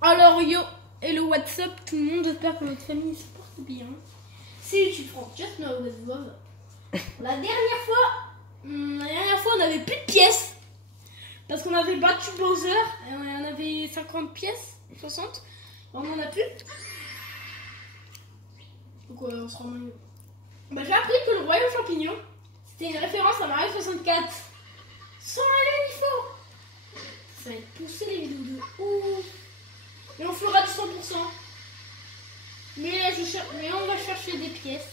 Alors yo, hello what's up tout le monde, j'espère que votre famille se porte bien. C'est YouTube France, just know with love. La dernière fois on avait plus de pièces. Parce qu'on avait battu Bowser, et on avait 50 pièces, 60. On en a plus. Donc on se rend mieux. Bah, j'ai appris que le royaume champignon, c'était une référence à Mario 64. Sans aller il faut. Ça va être poussé les vidéos de ouf. Et on fera du 100%. Mais on va chercher des pièces.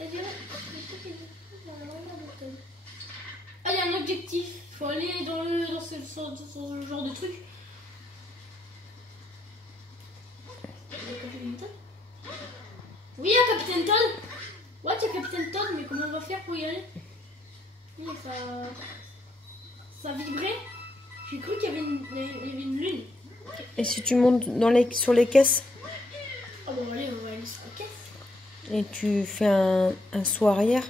Ah, il y a un objectif. Il faut aller dans ce genre de truc. Oui, il y a Capitaine Todd. Ouais, il y a Capitaine Todd, mais comment on va faire pour y aller? Oui, ça vibrait. J'ai cru qu'il y avait une lune. Et si tu montes sur les caisses? Oh, bon, allez, on va aller sur la caisse. Et tu fais un saut arrière?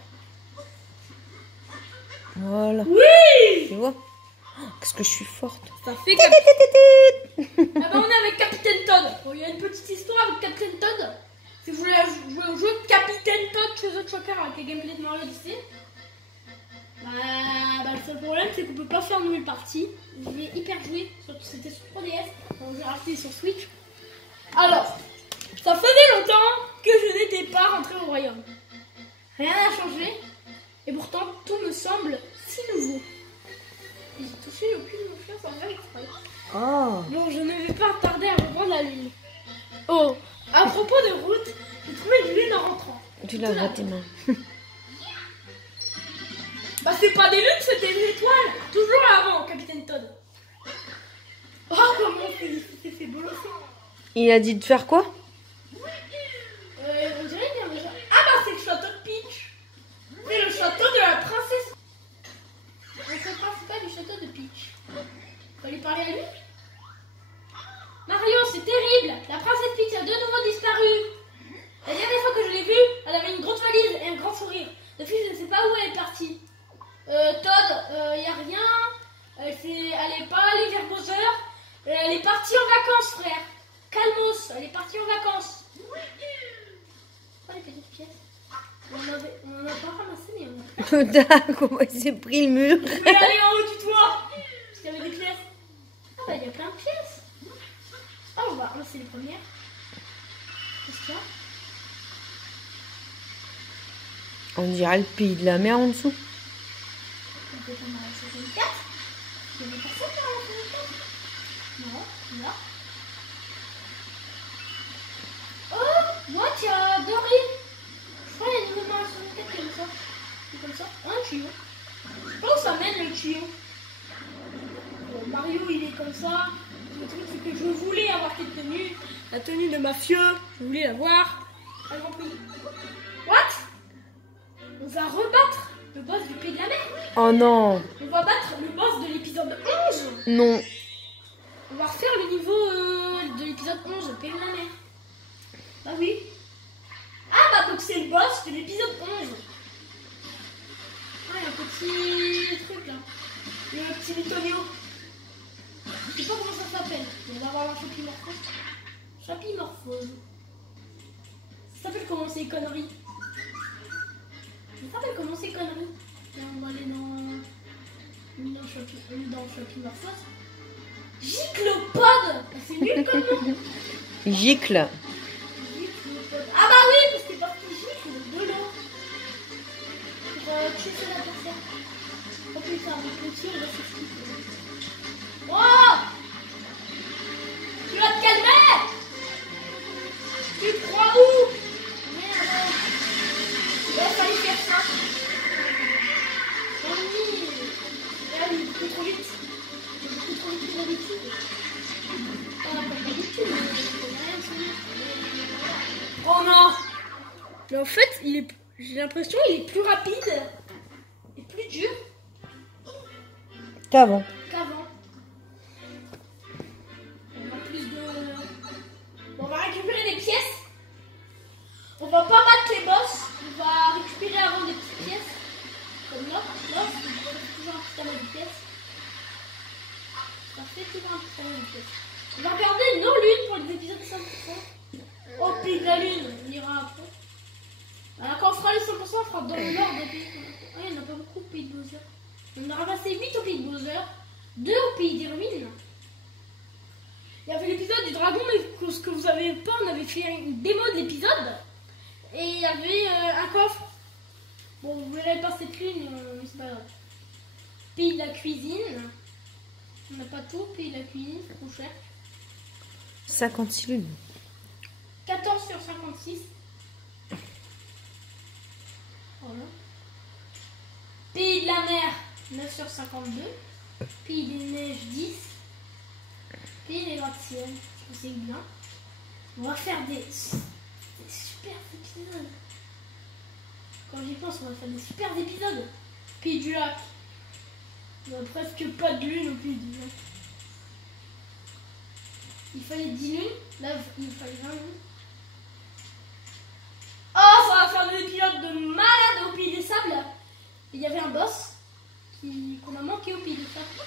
Voilà. Oui! Tu vois? Qu'est-ce que je suis forte. Ça fait Ah bah, on est avec Capitaine Todd. Bon, il y a une petite histoire avec Capitaine Todd. Si vous voulez jouer au jeu de Capitaine Todd chez The Choker avec les gameplays de Mario Odyssey, bah, le seul problème c'est qu'on peut pas faire nouvelle partie. Je vais hyper jouer, c'était sur 3DS, donc j'ai racheté sur Switch. Alors, ça faisait longtemps que je n'étais pas rentré au royaume. Rien n'a changé, et pourtant tout me semble si nouveau. J'ai touché le cul de mon chien sans faire exprès. Oh. Bon, je ne vais pas tarder à reprendre la lune. Oh, à propos de route, j'ai trouvé une lune en rentrant. Tu l'as à tes mains. Bah c'est pas des lunes, c'était des étoiles. Toujours avant, Capitaine Todd. Oh, comment on s'est fait bolosser. Il a dit de faire quoi? On dirait qu'il y a déjà... Ah bah c'est le château de Peach. C'est le château de la princesse. Le château principal du château de Peach. Faut aller parler à lui? Mario, c'est terrible. La princesse Peach a de nouveau disparu. La dernière fois que je l'ai vue, elle avait une grosse valise et un grand sourire. Depuis, je ne sais pas où elle est partie. Todd, y a rien. Elle est pas allée vers Bowser. Elle est partie en vacances, frère. Calmos, elle est partie en vacances. Oh, les petites pièces. On en a pas ramassé, mais on a... Comment il s'est pris le mur? Je vais aller en haut du toit. Parce qu'il y avait des pièces. Ah bah, il y a plein de pièces. Ah, on va ramasser les premières. Qu'est-ce qu'il y a? On dirait le pays de la mer en dessous. On peut tomber à la 64. Il y avait personne dans la 64. Non, là. Oh, moi, tiens, Dory. Je crois qu'il y a une nouvelle dans la 64 comme ça. C'est comme ça. Un tuyau. Je sais pas où ça mène le tuyau. Bon, Mario, il est comme ça. Le truc, c'est que je voulais avoir cette tenue. La tenue de mafieux. Je voulais la voir. Pas compris. What? On va rebattre le boss du Pays de la Mer. Oh non. On va battre le boss de l'épisode 11. Non. On va refaire le niveau de l'épisode 11, le Pays de la Mer. Bah oui. Ah bah donc c'est le boss de l'épisode 11. Ah, il y a un petit truc là. Le petit Mitonio. Je sais pas comment ça s'appelle. On va voir la Chapimorphose. Chapimorphose. Ça s'appelle comment ces conneries? Ça s'appelle comment ces conneries? Là, on va aller dans Chapimorphose. Giclopode. C'est nul comme nom. Gicle. Ah bah oui, parce que c'est parce qu'il gicle de l'eau. Pour tuer la personne. Oh putain, le petit, on va s'expliquer. Oh! Tu vas te calmer! Tu te crois où? Merde. Il va falloir faire ça. Oh oui. Là, il est beaucoup trop vite. Il est beaucoup trop vite que d'habitude. Ah, pas d'habitude, mais il rien de souvenir. Oh non! Mais en fait, j'ai l'impression qu'il est plus rapide et plus dur Qu'avant. qu'avant. On a plus de... On va récupérer des pièces. On va pas battre les boss. On va récupérer avant des petites pièces. Comme là. Là, c'est toujours un petit amas de pièces. Ça fait toujours un petit amas de pièces. On va regarder nos lunes pour les épisodes 100%. Au pays de la lune, on ira après. Alors quand on fera les 100%, on fera dans le nord des pays. Ah, il n'y en a pas beaucoup au pays de Bowser. On a ramassé 8 au pays de Bowser, 2 au pays des ruines. Il y avait l'épisode du dragon, mais ce que vous avez pas, on avait fait une démo de l'épisode. Et il y avait un coffre. Bon, vous verrez pas cette ligne, mais c'est pas grave. Pays de la cuisine. On n'a pas tout, pays de la cuisine, c'est trop cher. 56 lunes. 14 sur 56. Voilà. Pays de la mer, 9 sur 52. Pays des neiges, 10. Pays des gratte-ciel, je sais bien. On va faire des super épisodes. Quand j'y pense, on va faire des super épisodes. Pays du lac. Il n'y a presque pas de lune au pays du lac. Il fallait 10 lunes. Là, il fallait 20 lunes. Oh, ça va faire des épisodes de malade au pays des sables. Il y avait un boss qu'on a manqué au pays des sables.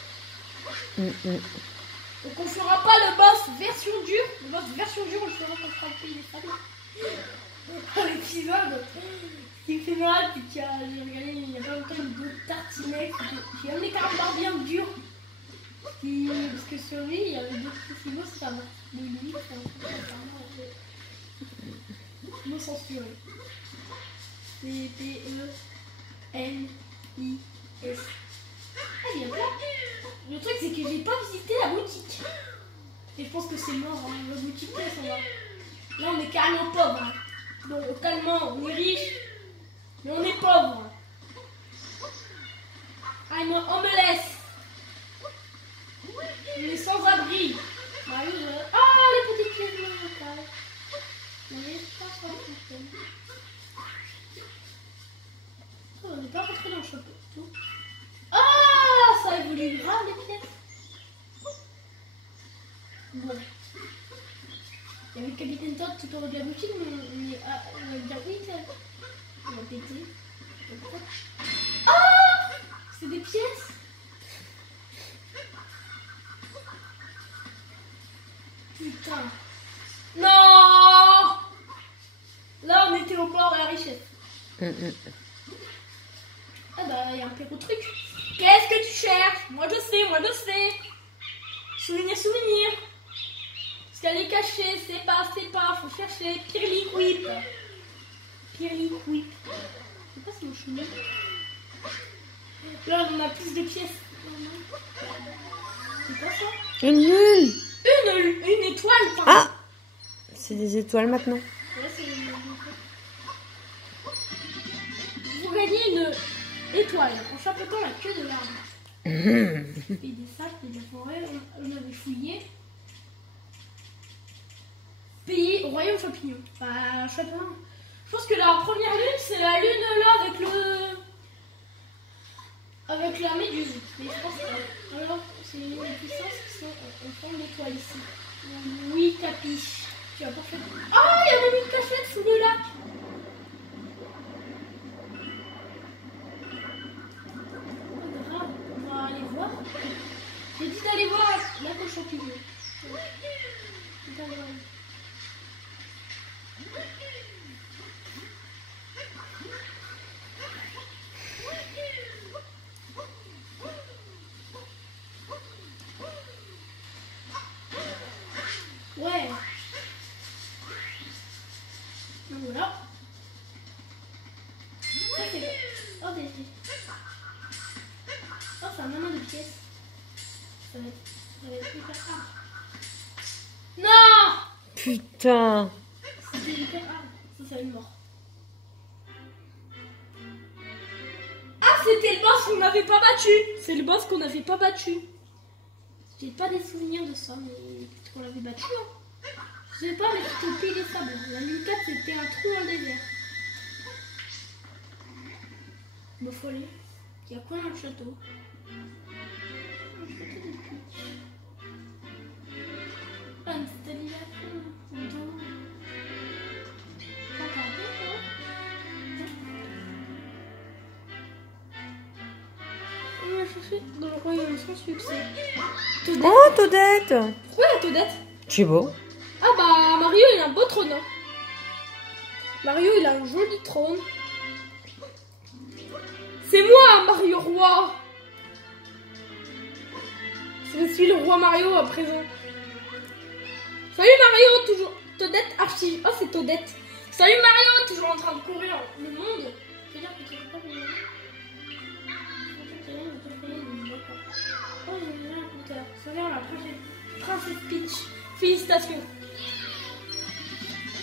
Donc on fera pas le boss version dure. Le boss version dure, on le fera quand on fera le pays des sables. L'épisode qui me fait mal, c'est qu'il y a, j'ai regardé il y a pas longtemps une vidéo de Tartinet. J'ai amené carrément bien dur. Parce que sur lui, il y avait d'autres petits mots, c'est pas mal. Mais lui, c'est un peu mots censurés. C-P-E-N-I-S. Ah, bien. Le truc, c'est que j'ai pas visité la boutique. Et je pense que c'est mort, hein. La boutique, là, ça va. Là, on est carrément pauvre. Hein. Bon, localement, on est riche, mais on est pauvre. Ah, on me laisse. On est sans abri. Ah, les petites pièces locales. On est pas sur le système. Oh, on n'est pas rentré dans le chapeau. Ah, ça a évolué grave les pièces. Bon. Il y avait le capitaine Todd tout en haut de la boutique, mais on va dire oui, on va péter. Ah, c'est des pièces. Putain. Non. Là, on était au bord de la richesse. Ah bah, il y a un pire truc. Qu'est-ce que tu cherches? Moi, je sais. Souvenir. Parce qu'elle est cachée, c'est pas, faut chercher. Pirliquip. C'est pas si mon chemin. Là, on a plus de pièces. C'est pas ça? Une lune. Une étoile, pardon. Ah, c'est des étoiles maintenant. Ouais, c'est une étoile. Vous gagnez une étoile en chapeautant la queue de l'arbre. Et des sacs, des forêts, on avait fouillé. Pays au royaume champignon. Bah, je sais pas. Je pense que la première lune, c'est la lune là avec la méduse. Mais je pense que alors, c'est les puissances qui sont en forme d'étoile ici. Oui, capiche. Tu vas pas faire. Ah, il y a même une cachette sous le lac. On va aller voir. J'ai dit d'aller voir la lac aux champignons. Ouais. Donc voilà. Ça c'est bon. Oh, c'est un amas de pièces. Ça va être hyper rare. Non! Putain. C'était hyper rare. Ça va être mort. Ah, c'était le boss qu'on n'avait pas battu. C'est le boss qu'on n'avait pas battu. J'ai pas des souvenirs de ça, mais peut-être qu'on l'avait battu. Hein. Je sais pas, mais c'était au pays des sables. La lune 4, c'était un trou dans le désert. Me folie. Il y a quoi dans le château? Ah, une stabilisation. On va chercher dans le royaume sans succès. Oh, Todette. Pourquoi la Todette? C'est beau. Ah bah Mario il a un beau trône. Hein. Mario il a un joli trône. C'est moi Mario roi. Je suis le roi Mario à présent. Salut Mario, toujours Toadette archive. Oh c'est Toadette. Salut Mario, toujours en train de courir le monde. Je veux dire que tu peux pas le monde. Oh j'ai bien un compteur. Sauveur la prochaine. Princesse Peach. Félicitations.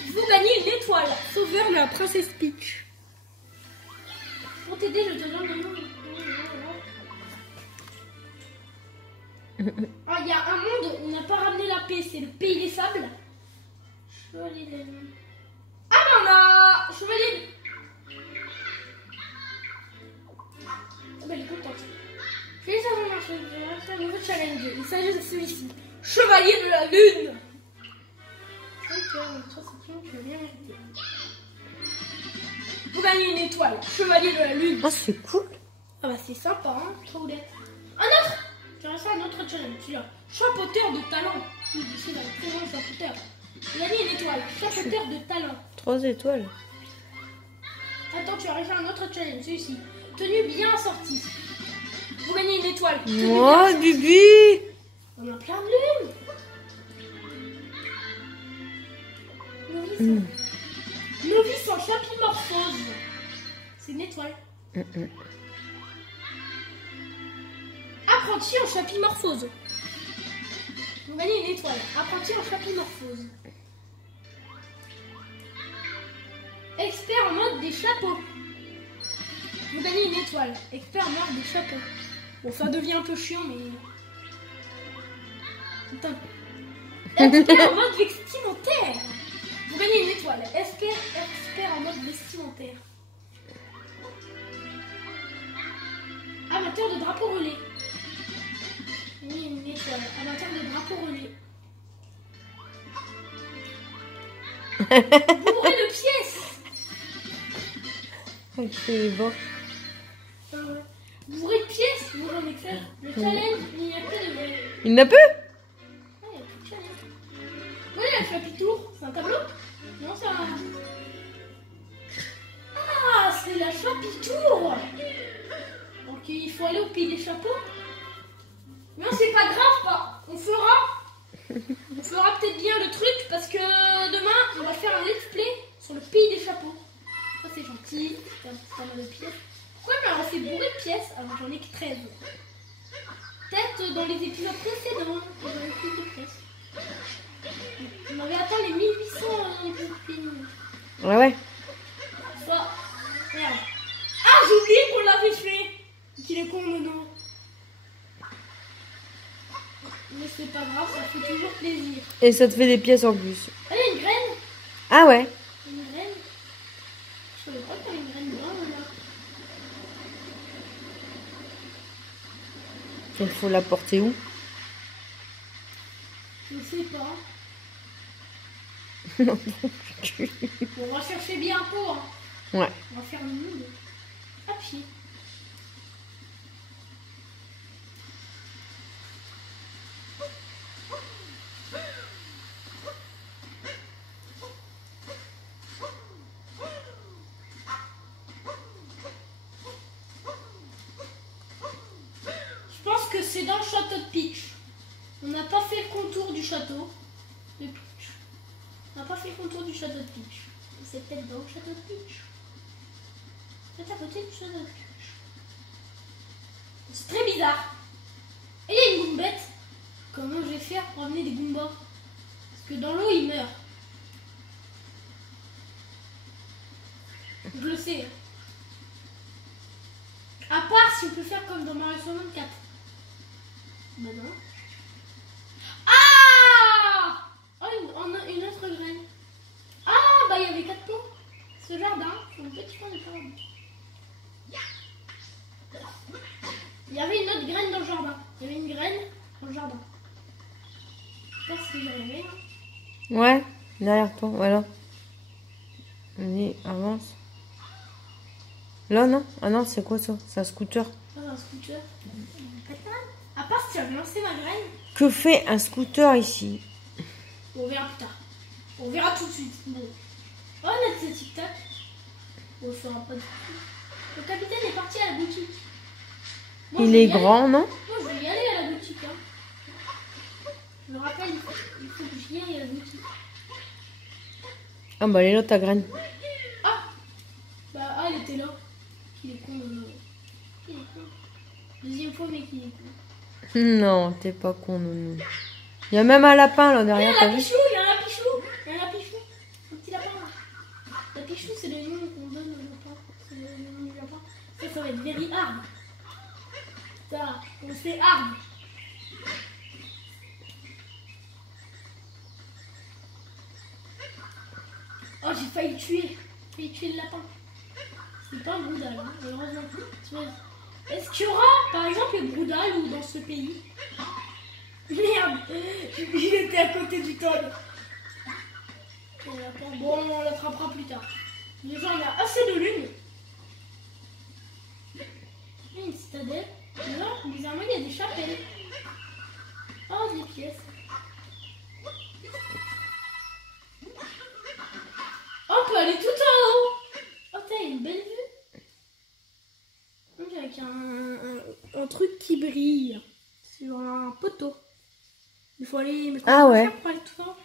Vous gagnez une étoile. Sauveur de la princesse Peach. Pour t'aider, je te donne le nom. Ah, il y a un monde où on n'a pas ramené la paix, c'est le pays des sables. Chevalier des... Ah, mais on a... Chevalier... Ah, bah, elle est contente. Félicitations, c'est un nouveau challenge. Il s'agit de celui-ci. Chevalier de la Lune. Vous gagnez une étoile. Chevalier de la Lune. Ah, c'est cool. Ah, bah, c'est sympa, hein. Trop laid. Un autre. Tu vas faire un autre challenge, celui-là. Chapeauteur de talent. Oui, je suis dans le très bon chapeauteur. Il a mis une étoile. Chapeauteur de talent. 3 étoiles. Attends, tu vas refaire un autre challenge, celui-ci. Tenue bien assortie. Vous gagnez une étoile. Oh, Bibi. On a plein de lunes. Novice en chapimorphose. C'est une étoile. Apprenti en chapimorphose. Vous gagnez une étoile. Apprenti en chapimorphose. Expert en mode des chapeaux. Vous gagnez une étoile. Expert en mode des chapeaux. Bon, ça devient un peu chiant, mais... Attends. Expert en mode vestimentaire. Vous gagnez une étoile. Expert en mode vestimentaire. Amateur de drapeau relais. Oui, une étoile. Amateur de drapeau relais. Bourré de pièces. C'est bon. Bourré de pièces. Vous en faire. Le challenge, il n'y a que de vrai. Il n'a peu. Ah, il y a plus de challenge. Oui, le chapitour. C'est un tableau. Non, c'est un... Ah, c'est la chapitour. Donc il faut aller au pays des chapeaux. Non, c'est pas grave, pas. On fera peut-être bien le truc parce que demain, on va faire un let's play sur le pays des chapeaux. Ça, c'est gentil. C'est pas mal de pièces. Pourquoi je m'en fait bourré de pièces alors j'en ai que 13. Peut-être dans les épisodes précédents, j'avais plus de pièces. On avait atteint les 1800 films. Ouais. Ça, merde. Ah, j'ai oublié qu'on l'avait fait. Qu'il est con maintenant. Mais c'est pas grave, ça fait toujours plaisir. Et ça te fait des pièces en plus. Ah, il y a une graine. Ah ouais. Une graine. Je savais pas qu'il y avait une graine dedans, là. Il faut la porter où? Je sais pas. Non. On va chercher bientôt. Hein. Ouais. On va faire le monde à pied. Je pense que c'est dans le château de Peach. On n'a pas fait le contour du château de Peach. On n'a pas fait le contour du château de Peach. C'est peut-être dans le château de Peach. C'est à côté du château de Peach. C'est très bizarre. Et il y a une Goombette. Comment je vais faire pour amener des Goombas? Parce que dans l'eau, ils meurent. Je le sais. À part si on peut faire comme dans Mario 64. Bah non. Ah! Oh, une autre graine. Ah, bah il y avait 4 pots. Ce jardin, c'est un petit point de jardin. Il y avait une autre graine dans le jardin. Il y avait une graine dans le jardin. Je sais pas si j'arrivais. Ouais, derrière toi, voilà. Vas-y, avance. Là, non? Ah non, c'est quoi ça? C'est un scooter. Ah, un scooter. À part si tu as lancé ma graine. Que fait un scooter ici? On verra plus tard. On verra tout de suite. Bon. Oh, on a ce tic-tac. On le fera pas du tout. Le capitaine est parti à la boutique. Moi, Il est grand, non? Moi, je vais y aller à la boutique. Hein. Je me rappelle, il faut que j'y aille à la boutique. Ah bah elle est là ta graine. Ah bah elle était là. Il est con. Il est con. Deuxième fois mec il est con. Non, t'es pas con, nounou. Il y a même un lapin là derrière. Il y a un lapichou, il y a un lapichou. Il y a un lapichou. Un petit lapin là. Lapichou c'est le nom qu'on donne au lapin. C'est le nom du lapin. Ça va être very hard. Ça, on fait hard. Oh, j'ai failli tuer le lapin. C'est pas un broudal, hein, malheureusement. Est-ce qu'il y aura, par exemple, le broudal ou dans ce pays? Merde, il était à côté du Todd. Bon, on l'attrapera plus tard. Déjà, il y a assez de lune. Il y a une citadelle. Là, bizarrement, il y a des chapelles. Oh, des pièces. Oh, on peut aller tout en haut. Oh, t'as une belle vue. Donc, avec un truc qui brille sur un poteau. Il faut aller. Ah ouais. Pour aller tout en haut.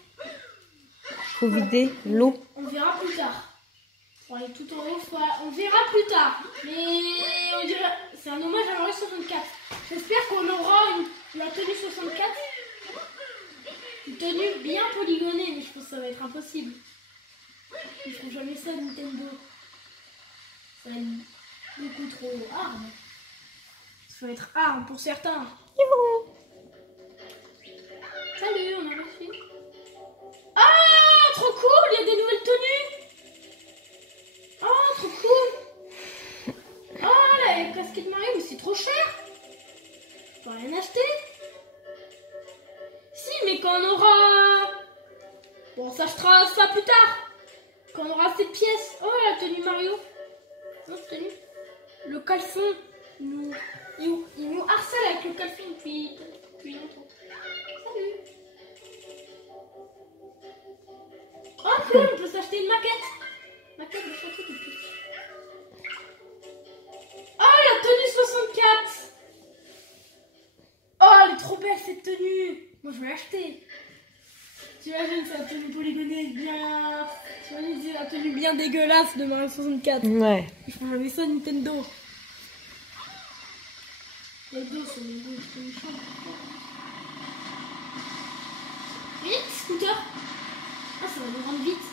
Faut vider l'eau. On verra plus tard. Pour aller tout en haut, on verra plus tard. Mais on dirait. C'est un hommage à Mario 64. J'espère qu'on aura la tenue 64. Une tenue bien polygonée, mais je pense que ça va être impossible. Ils feront jamais ça Nintendo. Ça va être beaucoup trop hard. Ça va être hard pour certains. Salut, on a reçu. Ah, trop cool, il y a des nouvelles tenues. Oh, trop cool. Oh, la casquette Mario, mais c'est trop cher. Je peux rien acheter. Si, mais quand on aura... Bon, on s'achètera ça plus tard. Quand on aura cette pièce. Oh, la tenue Mario. Non, cette tenue. Le caleçon. Il nous harcèle avec le caleçon depuis longtemps. Salut. Oh, cool, on peut s'acheter une maquette. Maquette de château de Peach. Oh, la tenue 64. Oh, elle est trop belle cette tenue. Moi, je vais l'acheter. T'imagines, c'est la tenue polygonée bien... T'imagines, c'est la tenue bien dégueulasse de Mario 64. Ouais. Je prends jamais ça Nintendo. Les deux sont les deux, c'est méchant. Vite, scooter. Ah, ça va nous rendre vite.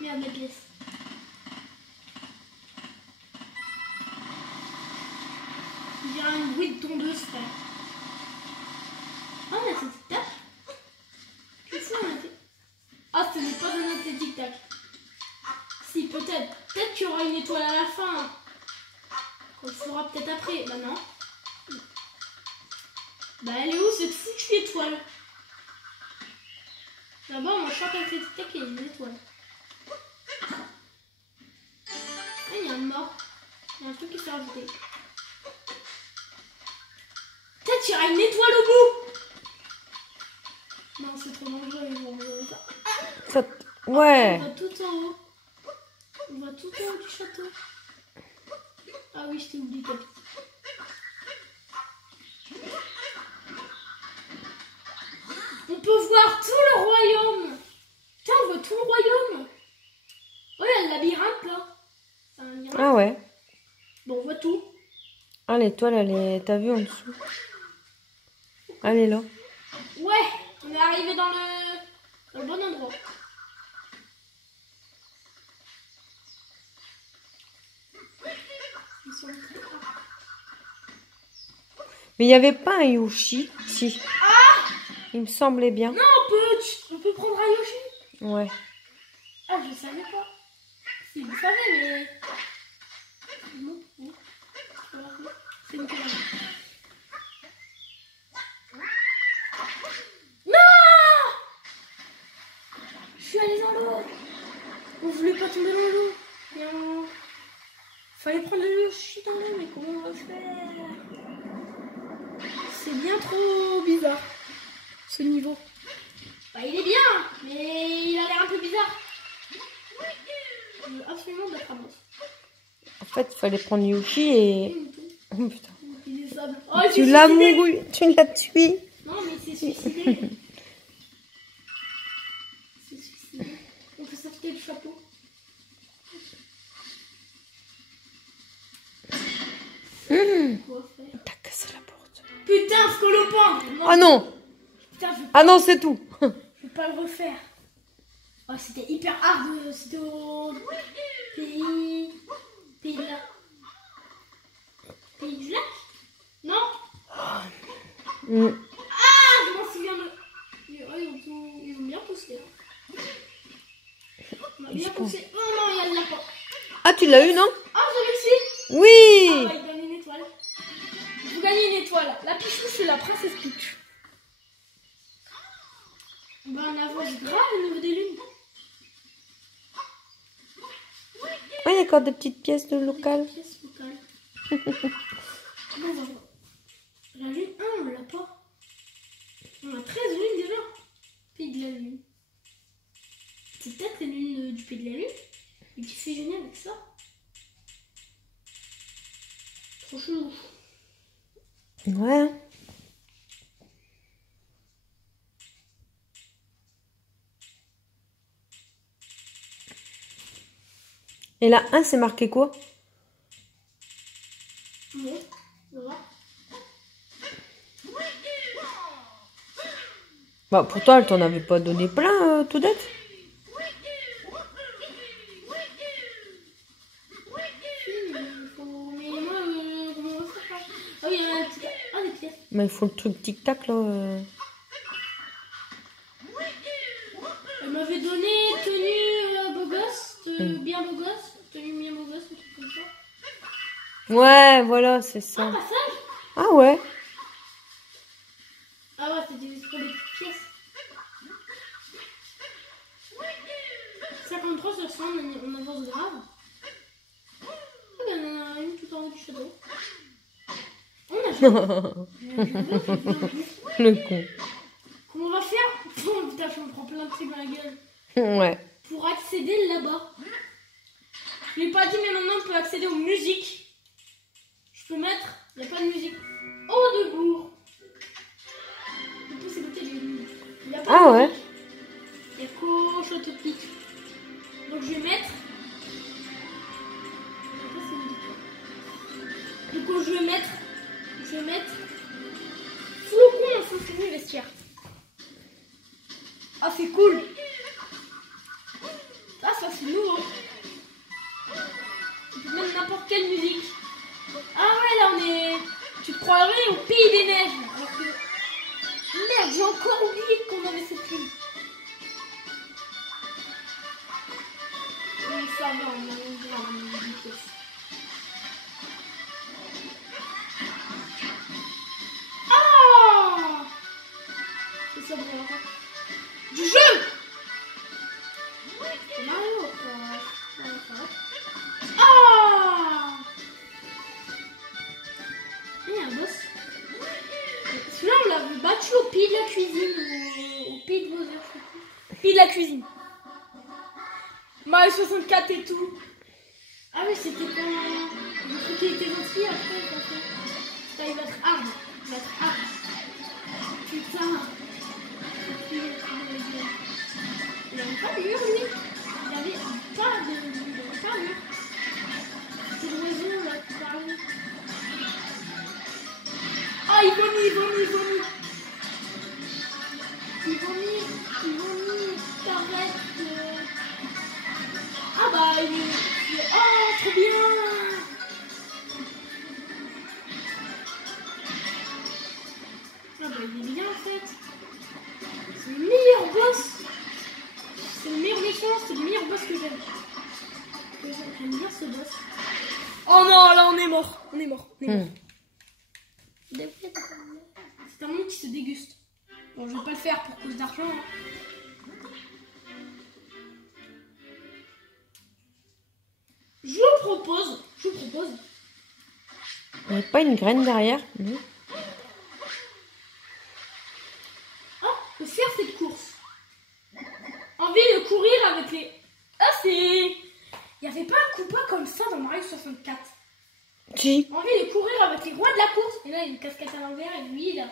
Merde, les pièces. Il dirait un bruit de tondeuse, frère. Ah, on a fait tic-tac. Qu'est-ce qu'on a fait? Ah, ce n'est pas un autre tic-tac. Si, peut-être. Peut-être qu'il y aura une étoile à la fin. On le fera peut-être après. Bah non. Bah elle est où cette foutue étoile? Là-bas on chante avec les tic-tac et il y a une étoile. Ah, il y a un mort. Il y a un truc qui s'est rajouté. Peut-être qu'il y aura une étoile au bout. Non, c'est trop dangereux, ils vont enlever ça. Ouais. On va tout en haut. On va tout en haut du château. Ah oui, je t'ai oublié, Capi. On peut voir tout le royaume. Tiens, on voit tout le royaume. Oh, il y a le labyrinthe, là. C'est un labyrinthe. Ah ouais. Bon, on voit tout. Ah, l'étoile, elle est... T'as vu en dessous? Elle est là. Ouais, on est arrivé dans le bon endroit. Mais il n'y avait pas un Yoshi? Si. Ah! Il me semblait bien. Non, on peut prendre un Yoshi. Ouais. Ah, je savais pas. Si, vous savez, mais... Non, non. C'est une connerie. Non! Je suis allée dans l'eau. On voulait pas tomber dans l'eau. Non. Fallait prendre le Yoshi dans l'eau, mais comment on va faire? C'est bien trop bizarre, ce niveau. Bah, il est bien, mais il a l'air un peu bizarre. Je veux absolument battre Amos. En fait, il fallait prendre Yoshi et... Oh putain. Il est sable. Oh, Tu l'as mouru, tu l'as tué. Non, mais c'est suicidé. C'est suicidé. On peut sortir le chapeau. Quoi faire? T'as cassé la porte. Putain, scolopin. Ah non. Putain, Ah non, c'est tout. je vais pas le refaire. Oh, c'était hyper hard. C'était au pays... Pays de la... Pays du lac? Non? Mm. Ah, je m'en souviens de... Ils ont bien poussé. On a bien poussé. Oh non, il y a de la porte. Ah, tu l'as eu, non? Ah, j'ai réussi. Oui. Ah, il gagne une étoile. Vous gagnez une étoile. La Pichou, c'est la princesse Peach. Bah, on avance grave au niveau des lunes. Ah, il y a encore des petites pièces de local. Des pièces locales. Bon, on va voir. La lune 1, on l'a pas. On a 13 lunes déjà. Pays de la lune. C'est peut-être les lunes du pays de la lune. Et qui fait génial avec ça. Trop chelou. Ouais. Et là, 1, c'est marqué quoi? Bon, on va voir. Bah, pourtant, elle t'en avait pas donné plein, tout d'être. Mais moi, comment on va faire? Ah oui, il y a un petit... Ah, des pièces. Mais il faut le truc tic-tac, là. Elle m'avait donné tenue beau gosse, bien beau gosse, tenue bien beau gosse, un truc comme ça. Ouais, voilà, c'est Ah, ça. passage? Ah ouais. Ah ouais, c'était pour les petites pièces. 53 sur 100, on avance grave. Ah ben, on en a une tout en haut du château. On a Le con. Comment on va faire? Oh putain, je me prends plein de trucs dans la gueule. Ouais. Pour accéder là-bas. Je l'ai pas dit, mais maintenant on peut accéder aux musiques. Je peux mettre... Il n'y a pas de musique. Au debout. La possibilité de... Il n'y a pas Ah de ouais. musique. Il y a qu'au château de pique. Donc je vais mettre... Donc je vais mettre... Flocon en soutenu vestiaire. Ah, c'est cool. Ah, ça c'est nouveau. Tu peux mettre n'importe quelle musique. Ah ouais, là on est... Tu te croirais au pays des neiges. Alors que... Merde, j'ai encore oublié qu'on avait cette pub. Oui, ça va, on a une pièce. Ah, c'est ça, bon, du jeu. Mario, quoi. Ah, il y a un boss. Celui-là, on l'avait battu au pied de la cuisine. Au pied de Bowser, je sais plus. Pied de la cuisine. Mario 64 et tout. Ah oui, c'était quand le truc qui était gentil, après il passait. Putain, il va être hard. Il va être hard. Putain. Il avait pas de mur, lui. Il avait pas de mur. C'est l'oiseau, là, qui parlait. Ah, il vomit. T'arrêtes. Ah bah, il est... Oh, trop bien. Ah bah, il est bien, en fait. C'est le meilleur boss. C'est le meilleur méchant, c'est le meilleur boss que j'aime. J'aime bien ce boss. Oh non, là, on est mort. C'est un monde qui se déguste. Bon, je vais pas le faire pour cause d'argent. Hein. Je vous propose. Il n'y a pas une graine derrière? Non. Ah, de faire cette course. de courir avec les... Ah, c'est... Il n'y avait pas un Koopa comme ça dans Mario 64. Si. Envie de courir avec les rois de la course. Et là, il a une casquette à l'envers. Et lui, il a...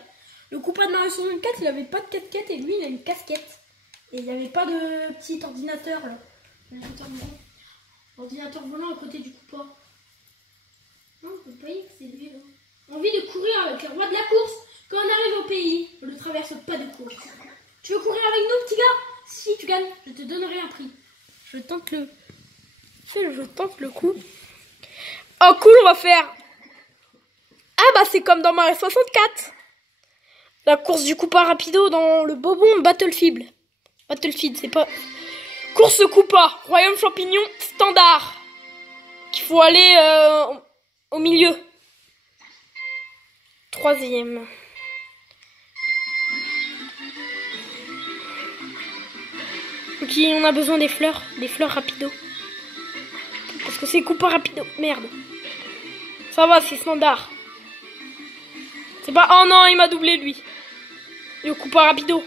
Le Koopa de Mario 64, il avait pas de casquette. Et lui, il a une casquette. Et il n'y avait pas de petit ordinateur, là. Ordinateur volant à côté du Koopa. Non, on peut pas y accéder, là. Envie de courir avec les rois de la course. Quand on arrive au pays, on ne traverse pas de course. Tu veux courir avec nous, petit gars? Si tu gagnes, je te donnerai un prix. Je tente le coup. Oh cool, on va faire. Ah bah c'est comme dans Mario 64. La course du Koopa rapido dans le Bobon Battlefield. Battlefield, c'est pas... Course Koopa, Royaume Champignon, standard. Qu'il faut aller au milieu. 3e. Ok, on a besoin des fleurs rapido. Parce que c'est Koopa rapido. Merde. Ça va, c'est standard. C'est pas... Oh non, il m'a doublé lui. Le Koopa rapido.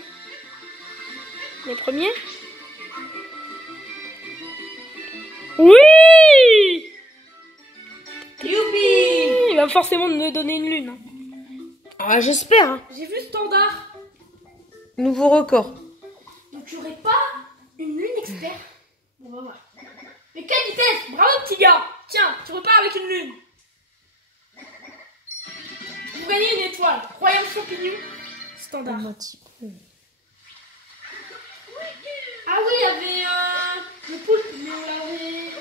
Les premiers. Oui! Youpi! Il va forcément me donner une lune. Ah, j'espère. Hein. J'ai vu standard. Nouveau record. Donc tu aurais pas une lune expert. On va voir. Mais quelle vitesse! Bravo petit gars! Tiens, tu repars avec une lune. Vous gagnez une étoile. Royaume champignon. Standard. Ah oui, il y avait le poulpe, mais on l'avait...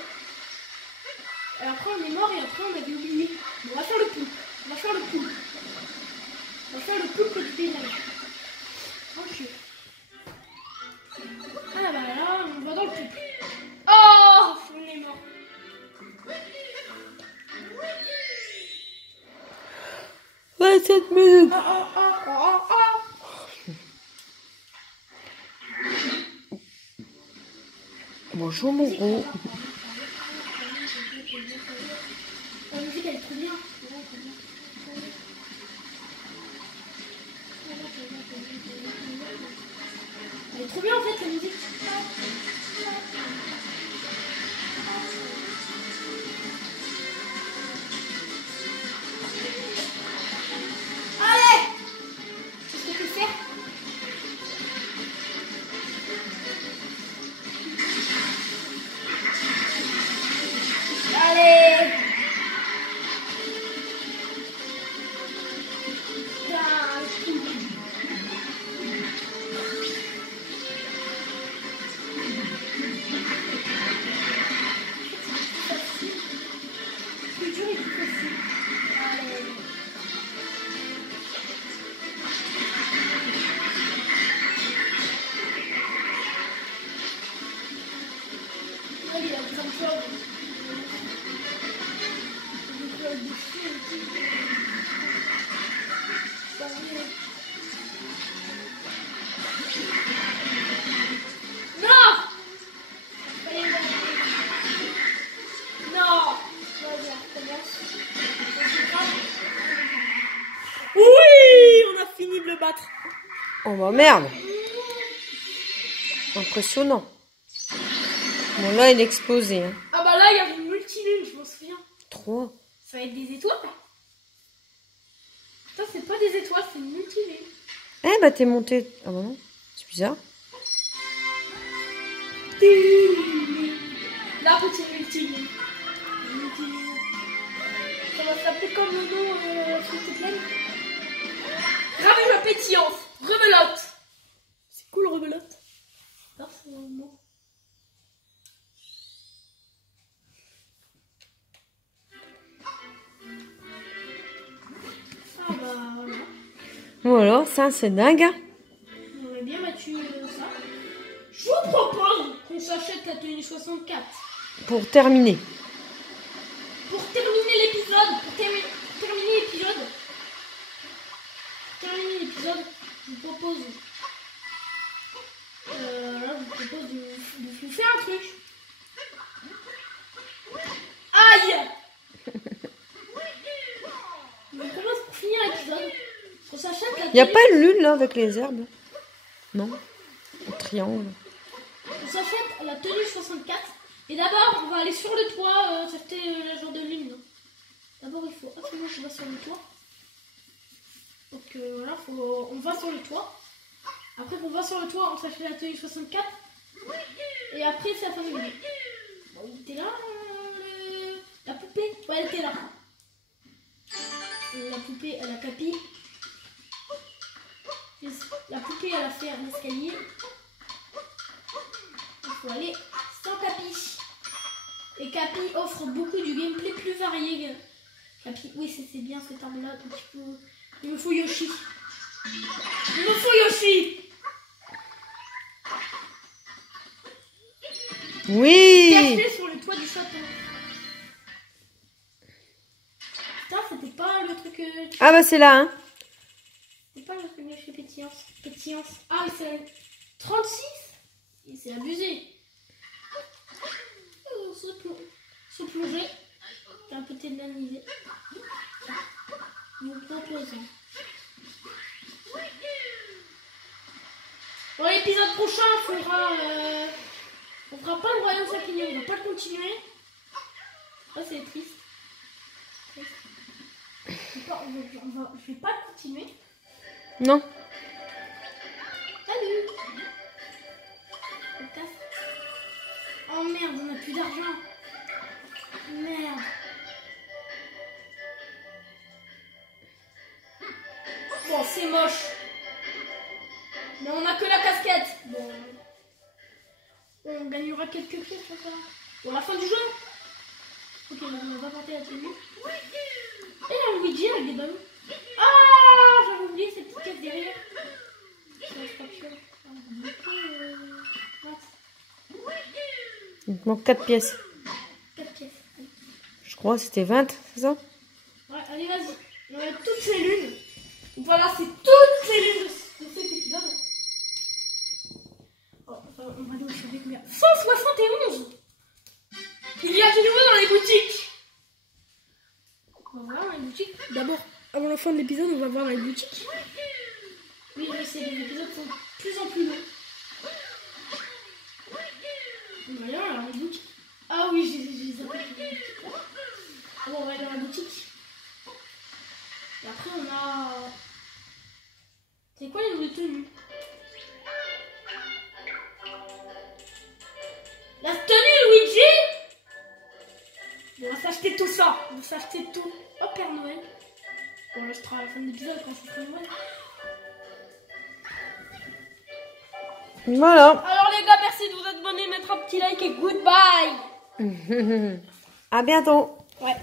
Et après on est mort et après on avait oublié. Bon, on va faire le poulpe. On va faire le poulpe. Du village. Ok. Ah bah là, on va dans le poulpe. Oh, on est mort. Ouais, 7 minutes. Bonjour mon gros. La musique elle est trop bien. Elle est trop bien en fait la musique. Allez! C'est ce que tu fais? Allez! Oh bah merde. Impressionnant. Bon là il a explosé. Hein. Ah bah là il y avait une multilune, je m'en souviens. 3. Ça va être des étoiles. Ça c'est pas des étoiles, c'est une multilune. Eh bah t'es monté. Ah bah non, c'est bizarre. La petite multilune. Ça va s'appeler comme le nom s'il te plaît. Ravage à pétillance. Rebelote. C'est cool rebelote. Personnellement. Ah bah voilà. Voilà, ça c'est dingue. On aurait bien battu ça. Je vous propose qu'on s'achète la tenue 64. Pour terminer. Pour terminer l'épisode. Je vous propose de vous faire un truc. Aïe. Je vous propose pour finir l'épisode qu'on s'achète la tenue. Y a pas une lune là avec les herbes? Non. Un triangle. On s'achète la tenue 64. Et d'abord, on va aller sur le toit s'acheter la jour de lune. D'abord, il faut absolument qu'on va sur le toit. Donc voilà, on va sur le toit. Après qu'on va sur le toit, on s'achète la tenue 64. Et après, c'est la fin du vidéo. Bon, il était là, la poupée. Ouais, elle était là. La poupée, elle a capi. La poupée, elle a fait un escalier. Il faut aller sans capi. Et Capi offre beaucoup du gameplay plus varié. Capi, oui, c'est bien cet arbre-là. Donc il me faut Yoshi. Il me faut Yoshi. Oui. Caché sur le toit du château. Putain, c'était pas le truc... Ah bah c'est là, hein. C'est pas le truc de chez Pétillance. Ah, mais c'est 36. C'est abusé. Se plonger. C'est un peu tétanisé. Nous proposons. Dans l'épisode prochain, on fera pas le royaume champignon, on va pas le continuer. Ça c'est triste. Je vais pas le continuer. Non. Salut. Oh merde, on a plus d'argent. Merde. Bon, c'est moche. Mais on a que la casquette. Bon. On gagnera quelques pièces pour ça. Pour la fin du jeu. Ok, donc on va porter la tenue. Et là, Luigi avec des ballons. Ah, j'avais oublié cette petite caisse derrière. Il te manque 4 pièces. 4 pièces. Je crois que c'était 20, c'est ça? Ouais, allez, vas-y. On a toutes ces lunes. Voilà, c'est toutes ces lunes de cet épisode. Oh, on va nous sauver combien? 171. Il y a du nouveau dans les boutiques. On va voir dans les boutiques. D'abord, avant la fin de l'épisode, on va voir dans les boutiques. Oui, je sais, les épisodes sont de plus en plus longs. On va aller dans les boutiques. Ah oui, j'ai zappé. Ah bon, on va aller dans la boutique. Et après, on a... C'est quoi les nouvelles tenues? La tenue Luigi. On va s'acheter tout ça. On va s'acheter tout. Oh, Père Noël. Bon, là, ce sera à la fin de l'épisode quand ce sera Noël. Voilà. Alors les gars, merci de vous abonner, mettre un petit like et goodbye. À bientôt. Ouais.